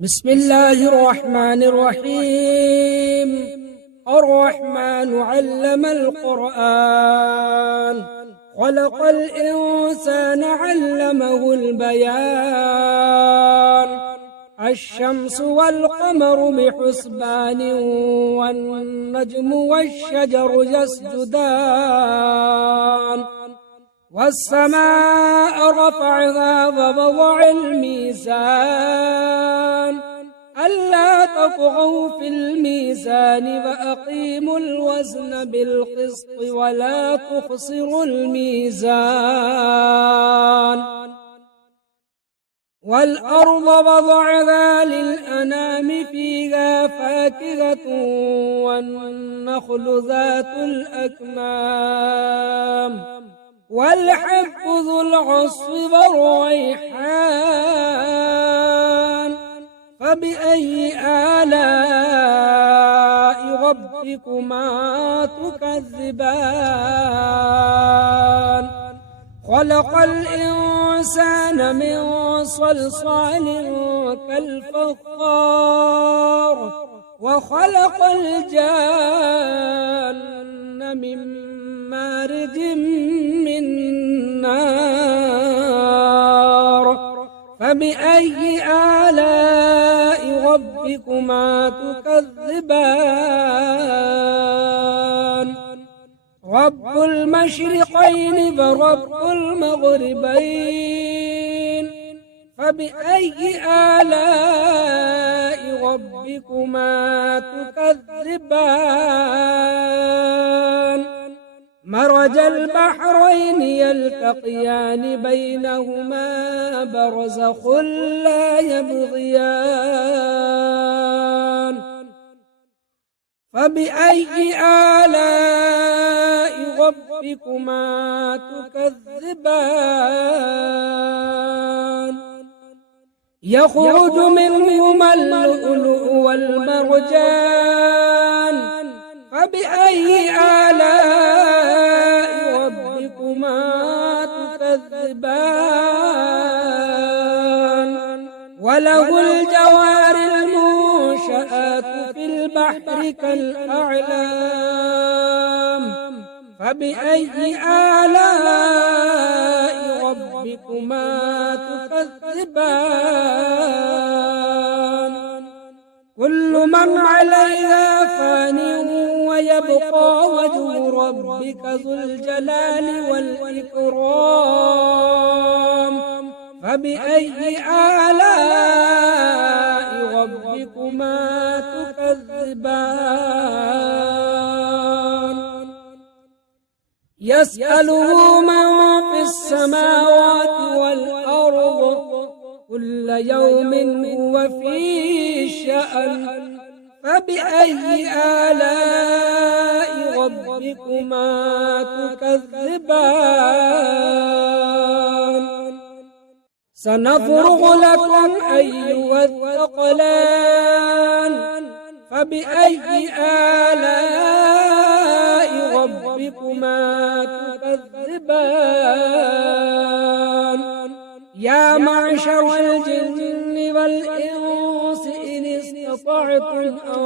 بسم الله الرحمن الرحيم. الرحمن علم القرآن، خلق الإنسان علمه البيان. الشمس والقمر بحسبان، والنجم والشجر يسجدان. والسماء رفعها ووضع الميزان، ألا تطغوا في الميزان وأقيموا الوزن بالقسط ولا تخسروا الميزان. والأرض وضعها للأنام، فيها فاكهة والنخل ذات الأكمام، والحب ذو العصف والريحان. فبأي آلاء ربكما تكذبان؟ خلق الإنسان من صلصال كالفخار، وخلق الجان من مارج من نار. فبأي آلاء ربكما تكذبان؟ رب المشرقين ورب المغربين، فبأي آلاء ربكما تكذبان؟ مرج البحرين يلتقيان، بينهما برزخ لا يبغيان. فبأي آلاء ربكما تكذبان؟ يخرج منهما اللؤلؤ والمرجان، فبأي آلاء ربكما تكذبان؟ وله الجوار المنشآت في البحر كالأعلام، فبأي آلاء ربكما تكذبان؟ كل من عليها فان، ويبقى وجه ربك ذو الجلال والإكرام. فبأي آلاء ربكما تكذبان؟ يسأله من في السماوات والأرض، كل يوم هو في شأن. فبأي آلاء ربكما تكذبان؟ سنفرغ لكم أيها الثقلان، فبأي آلاء ربكما تكذبان؟ يا معشر الجن والإنس إن استطعتم أن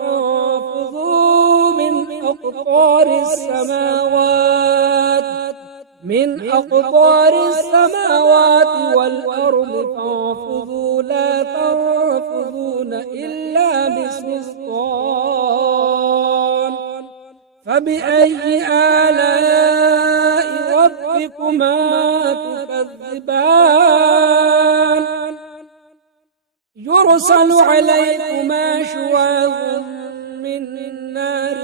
تنفذوا من أقطار السماوات والأرض، فانفذوا لا تنفذون إلا بسلطان. فبأي آلاء ربكما تكذبان؟ يرسل عليكما شواظ من نار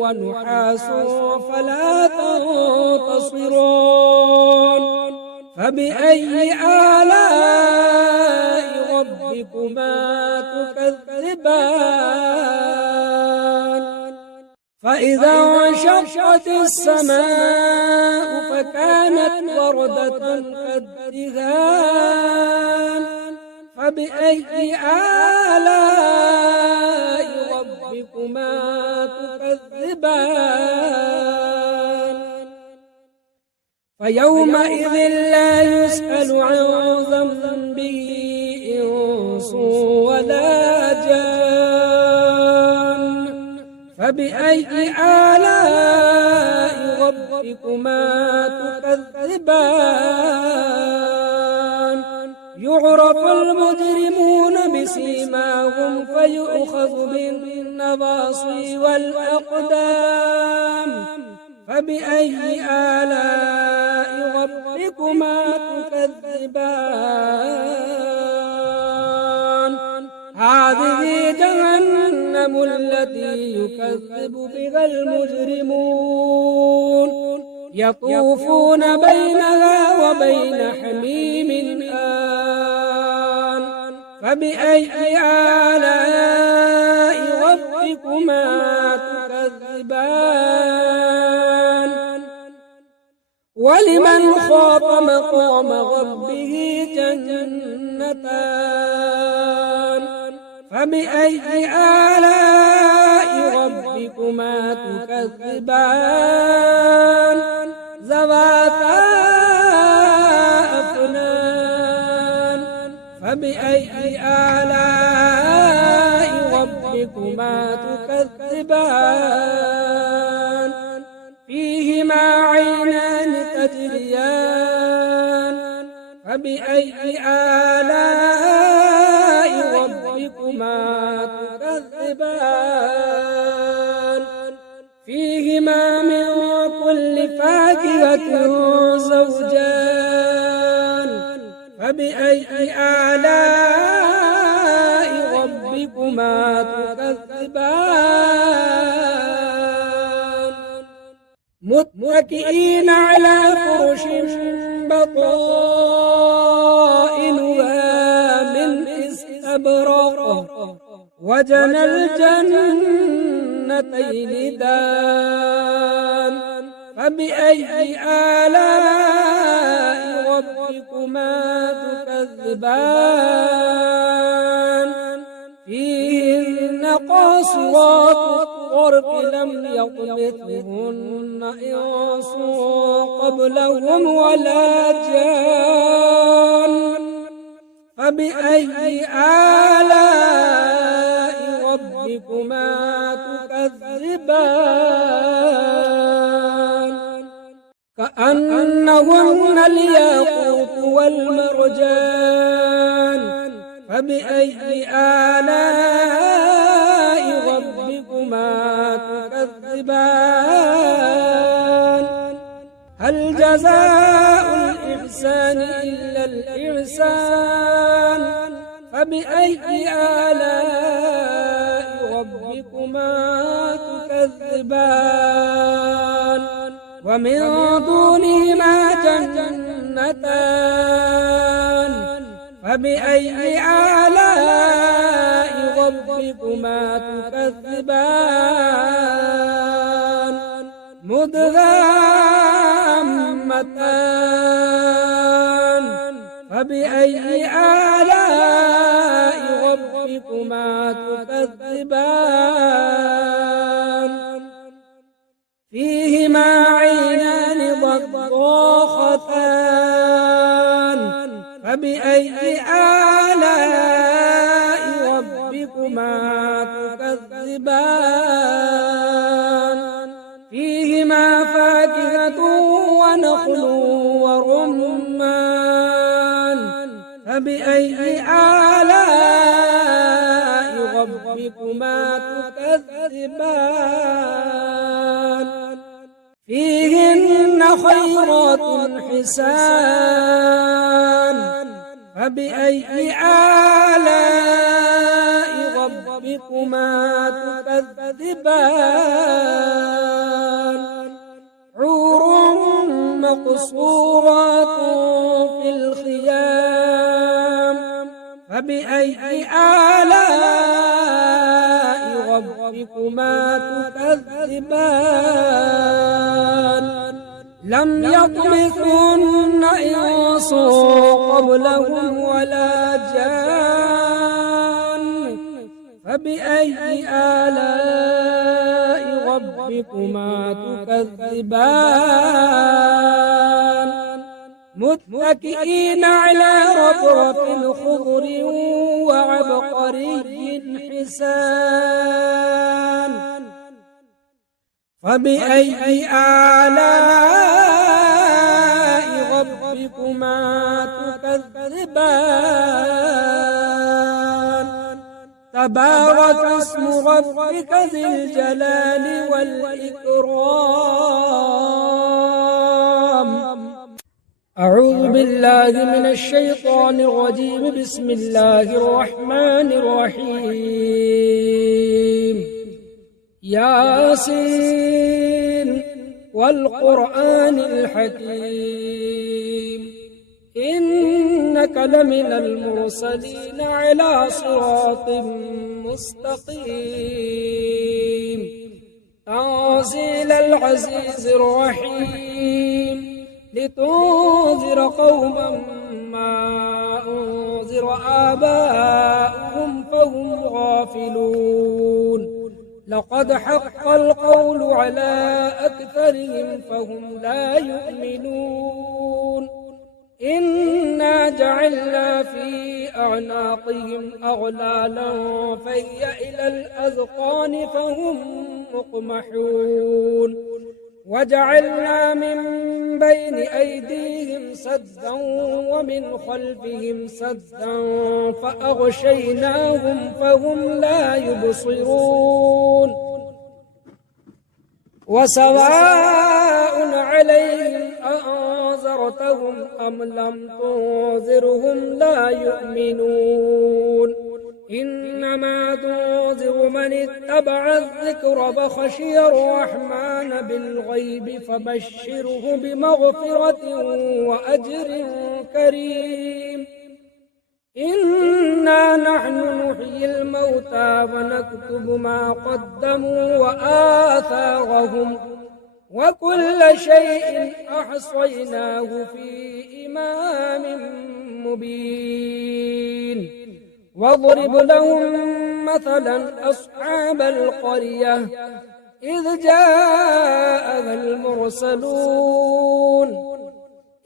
ونحاس فلا تنتصران. فبأي آلاء ربكما تكذبان؟ فإذا انشقت السماء فكانت وردة كالدهان. فبأي آلاء ربكما تكذبان؟ فيومئذ لا يسأل عن ذنبه إنس ولا جان فبأي آلاء ربكما تكذبان يعرف المجرمون بسيماهم فيؤخذ بالنواصي والأقدام فبأي آلاء ربكما تكذبان هذه جهنم التي يكذب بها المجرمون يطوفون بينها وبين حميم آن فبأي آلاء ربكما تكذبان ولمن خاف مقام ربه جنتان فبأي آلاء ربكما تكذبان ذواتا أفنان فبأي آلاء ربكما تكذبان فيهما عينان تجريان فبأي آلاء ربكما تكذبان فيهما من كل فاكهة زوجان فبأي آلاء ربكما تكذبان متكئين على فرش بطائنها من استبرق وجنى الجنتين دان فبأي آلاء ربكما تكذبان فيهن قاصرات الطرف لم يطمثهن إنس قبلهم ولا جان فبأي آلاء ربكما تكذبان كأنهن الياقوت والمرجان فبأي آلاء ربكما تكذبان هل جزاء الإحسان إلا الإحسان فبأي آلاء ربكما تكذبان ومن دونهما جنتان فبأي آلاء ربكما تكذبان مدغامتان فبأي آلاء ربكما تكذبان فيهما عينان ضاختان فبأي آلاء ربكما تكذبان فيهما فاكهة ونخل ورمان فبأي آلاء ربكما تكذبان فيهن خيرات حسان فبأي آلاء ربكما تكذبان حور مقصورات في الخيام فبأي آلاء ربكما تكذبان لم يطمثهن إنس قبلهم ولا جان فبأي آلاء ربكما تكذبان متكئين على رفرف خضر وعبقري حسان فبأي آلاء ربكما تكذبان تبارك اسم ربك ذي الجلال والإكرام أعوذ بالله من الشيطان الرجيم بسم الله الرحمن الرحيم ياسين والقرآن الحكيم إنك لمن المرسلين على صراط مستقيم تنزيل العزيز الرحيم لتنذر قوما ما أنذر آباؤهم فهم غافلون لقد حق القول على أكثرهم فهم لا يؤمنون إنا جعلنا في أعناقهم أغلالا فهي إلى الأذقان فهم مقمحون وجعلنا من بين أيديهم سدا ومن خلفهم سدا فأغشيناهم فهم لا يبصرون وسواء عليهم أأنذرتهم أم لم تنذرهم لا يؤمنون إنما تنذر من اتبع الذكر فخشي الرحمن بالغيب فبشره بمغفرة وأجر كريم إنا نحن نحيي الموتى ونكتب ما قدموا وآثارهم وكل شيء أحصيناه في إمام مبين واضرب لهم مثلا أصحاب القرية إذ جاءها المرسلون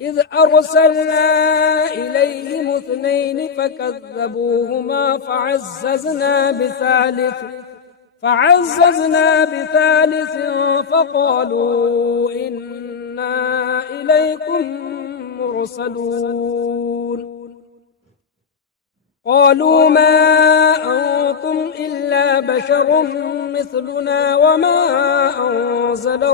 إذ أرسلنا إليهم اثنين فكذبوهما فعززنا بثالث فقالوا إنا إليكم مرسلون قالوا ما أنتم إلا بشر مثلنا وما أنزل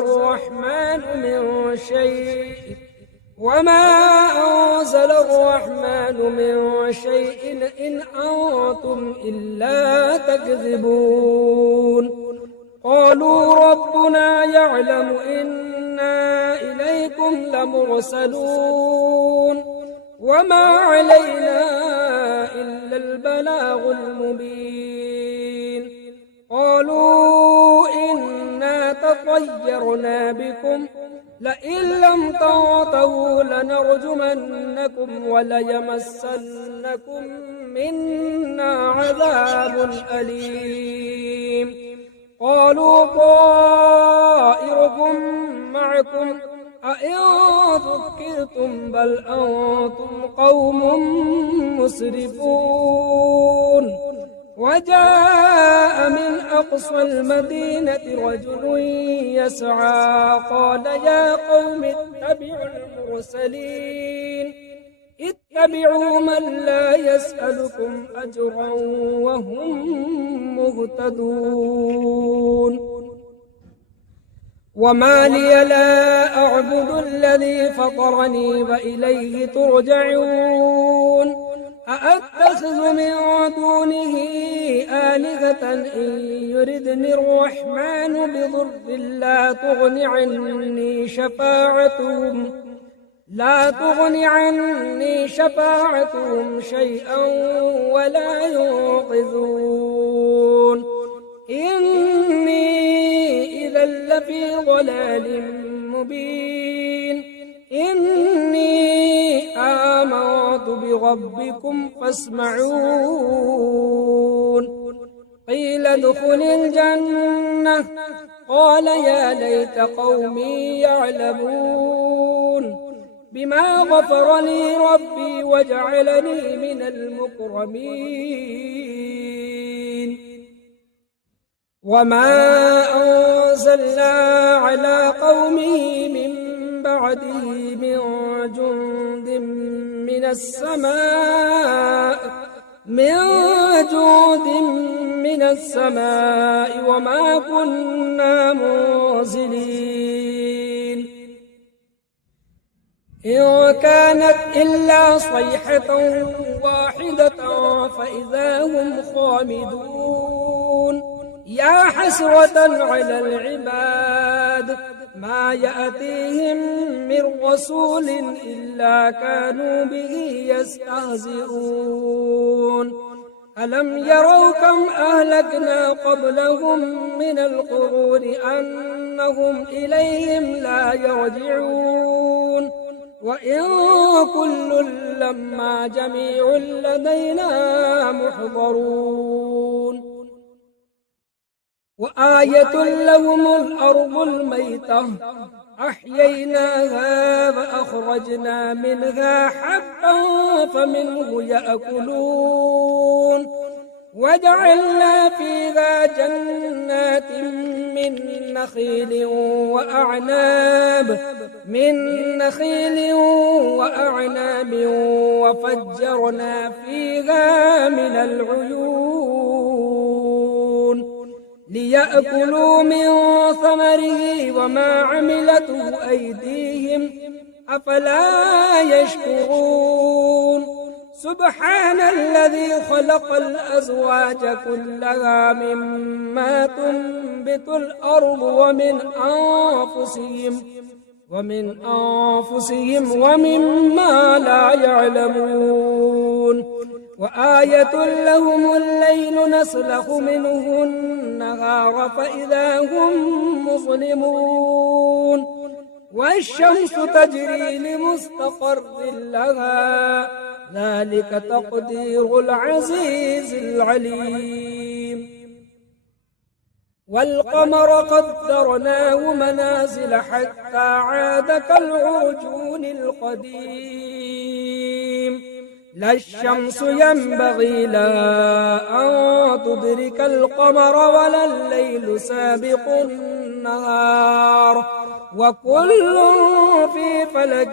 الرحمن من شيء إن أنتم إلا تكذبون قالوا ربنا يعلم إنا إليكم لمرسلون وما علينا إلا البلاغ المبين قالوا إنا تطيرنا بكم لئن لم تنتهوا لنرجمنكم وليمسنكم منا عذاب أليم قالوا طائركم معكم أئن ذكرتم بل أنتم قوم مسرفون وجاء من أقصى المدينة رجل يسعى قال يا قوم اتبعوا المرسلين اتبعوا من لا يسألكم أجرا وهم مهتدون وما لي لا أعبد الذي فطرني وإليه ترجعون أأتخذ من دونه آلهة إن يردني الرحمن بضر لا تغن عني شفاعتهم شيئا ولا ينقذون إني إذا لفي ضلال مبين إني آمنت بربكم فاسمعون قيل ادخل الجنة قال يا ليت قومي يعلمون بما غفر لي ربي وجعلني من المكرمين وما أنزلنا على قومه من بعده من جند من السماء وما كنا منزلين إن كانت إلا صيحة واحدة فإذا هم خامدون يا حسرة على العباد ما يأتيهم من رسول إلا كانوا به يستهزئون ألم يروا كم أهلكنا قبلهم من القرون أنهم إليهم لا يرجعون وإن كل لما جميع لدينا محضرون وآية لهم الأرض الميتة أحييناها فأخرجنا منها حبا فمنه يأكلون وجعلنا فيها جنات من نخيل وأعناب وفجرنا فيها من العيون ليأكلوا من ثمره وما عملته أيديهم أفلا يشكرون سبحان الذي خلق الأزواج كلها مما تنبت الأرض ومن أنفسهم ومما لا يعلمون وآية لهم الليل نسلخ منه النهار فإذا هم مظلمون والشمس تجري لمستقر لها ذلك تقدير العزيز العليم والقمر قدرناه منازل حتى عاد كالعرجون القديم لا الشمس ينبغي لها أن تدرك القمر ولا الليل سابق النهار وكل في فلك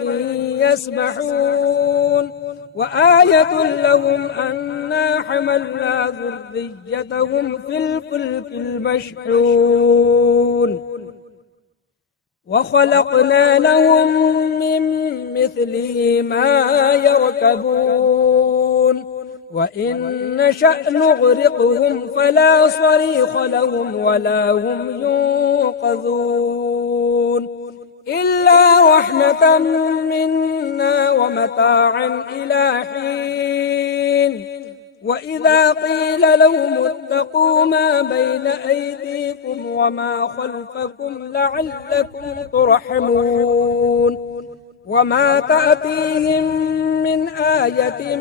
يسبحون وآية لهم أنا حملنا ذريتهم في الفلك المشحون وخلقنا لهم من مثله ما يركبون وإن نشأ نغرقهم فلا صريخ لهم ولا هم ينقذون إلا رحمة منا ومتاعا إلى حين وإذا قيل لهم اتقوا ما بين أيديكم وما خلفكم لعلكم ترحمون وما تأتيهم من آية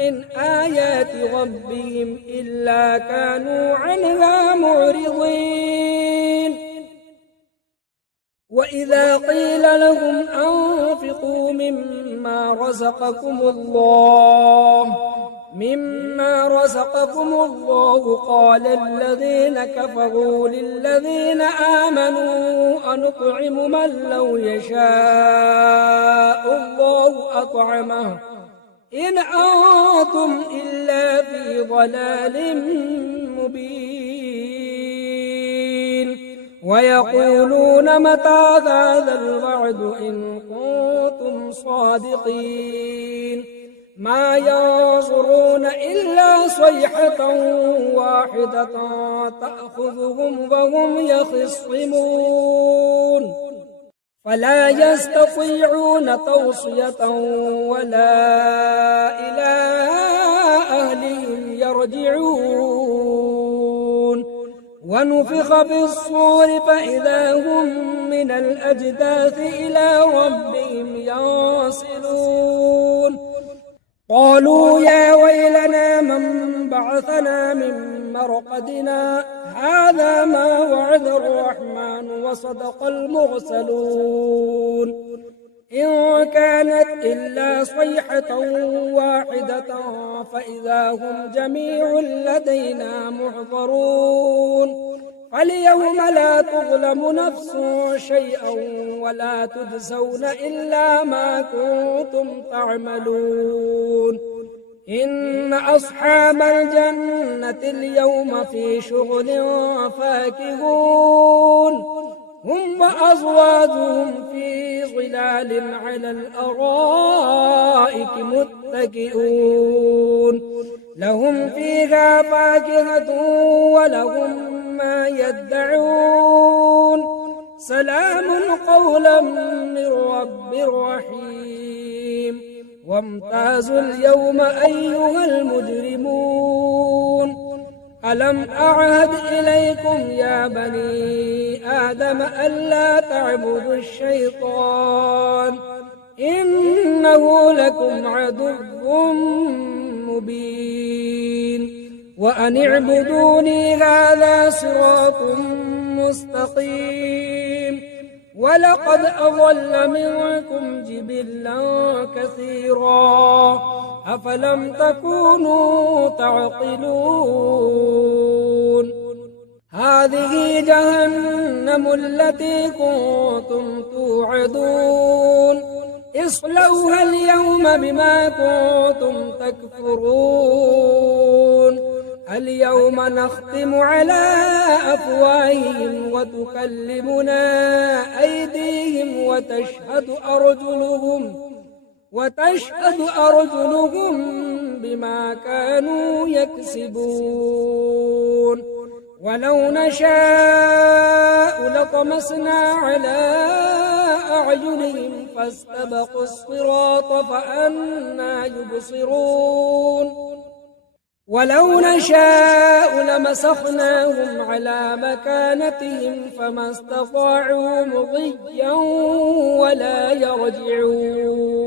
من آيات ربهم إلا كانوا عنها معرضين وإذا قيل لهم أنفقوا مما رزقكم الله قال الذين كفروا للذين آمنوا أنطعم من لو يشاء الله أطعمه إن أنتم إلا في ضلال مبين ويقولون متى هذا الوعد إن كنتم صادقين ما ينظرون إلا صيحة واحدة تأخذهم وهم يخصمون فلا يستطيعون توصية ولا إلى أهلهم يرجعون ونفخ في الصور فإذا هم من الأجداث إلى ربهم ينسلون قالوا يا ويلنا من بعثنا من مرقدنا هذا ما وعد الرحمن وصدق المرسلون إن كانت إلا صيحة واحدة فإذا هم جميع لدينا محضرون فاليوم لا تظلم نفس شيئا ولا تجزون إلا ما كنتم تعملون إن أصحاب الجنة اليوم في شغل فاكهون هم وأزواجهم في ظلال على الأرائك متكئون لهم فيها فاكهة ولهم ما يدعون سلام قولا من رب رحيم وامتازوا اليوم أيها المجرمون ألم أعهد إليكم يا بني آدم ألا تعبدوا الشيطان إنه لكم عدو مبين وأن اعبدوني هذا صراط مستقيم ولقد أضل منكم جبلا كثيرا أفلم تكونوا تعقلون هذه جهنم التي كنتم توعدون اصلوها اليوم بما كنتم تكفرون اليوم نختم على أفواههم وتكلمنا أيديهم وتشهد أرجلهم بما كانوا يكسبون ولو نشاء لطمسنا على أعينهم فاستبقوا الصراط فأنى يبصرون ولو نشاء لمسخناهم على مكانتهم فما استطاعوا مضيا ولا يرجعون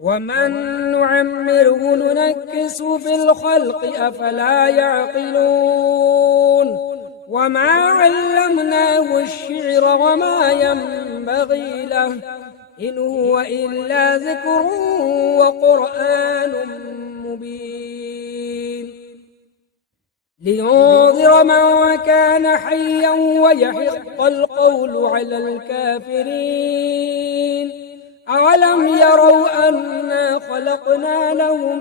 ومن نعمره ننكس في الخلق أفلا يعقلون وما علمناه الشعر وما ينبغي له إن هو إلا ذكر وقرآن مبين لينذر من كان حيا ويحق القول على الكافرين أولم يروا أنا خلقنا لهم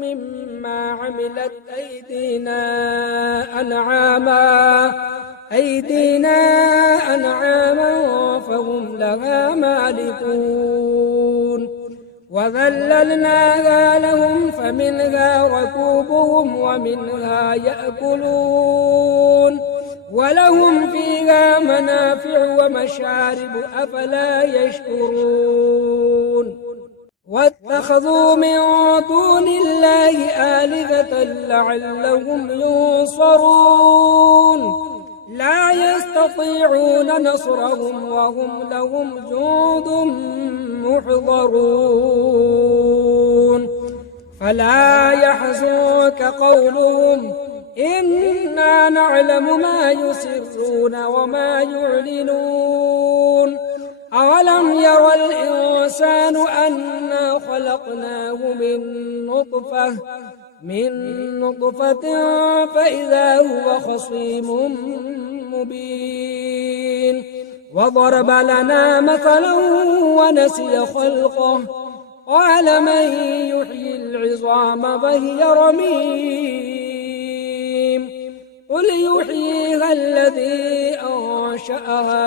مما عملت أيدينا أنعاما فهم لها مالكون وذللناها لهم فمنها ركوبهم ومنها يأكلون ولهم فيها منافع ومشارب أفلا يشكرون واتخذوا من دون الله آلهة لعلهم ينصرون لا يستطيعون نصرهم وهم لهم جند محضرون فلا يحزنك قولهم إنا نعلم ما يسرون وما يعلنون أولم ير الإنسان أنا خلقناه من نطفة فإذا هو خصيم مبين وضرب لنا مثلا ونسي خلقه قال من يحيي العظام وهي رميم قل يحييها الذي أنشأها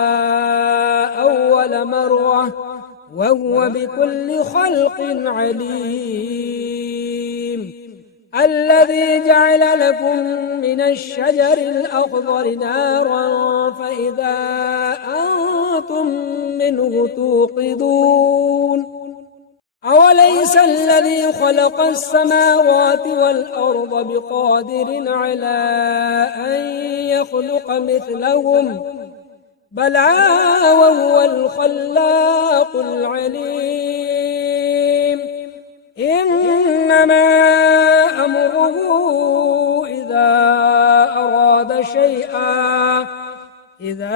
أول مرة وهو بكل خلق عليم الذي جعل لكم من الشجر الأخضر نارا فإذا أنتم منه توقدون أوليس الذي خلق السماوات والأرض بقادر على أن يخلق مثلهم بلى وهو الخلاق العليم إنما أمره إذا أراد شيئا إذا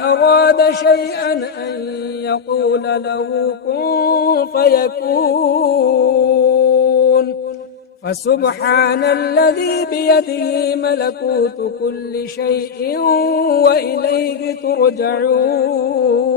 أراد شيئا أن يقول له كن فيكون فسبحان الذي بيده ملكوت كل شيء وإليه ترجعون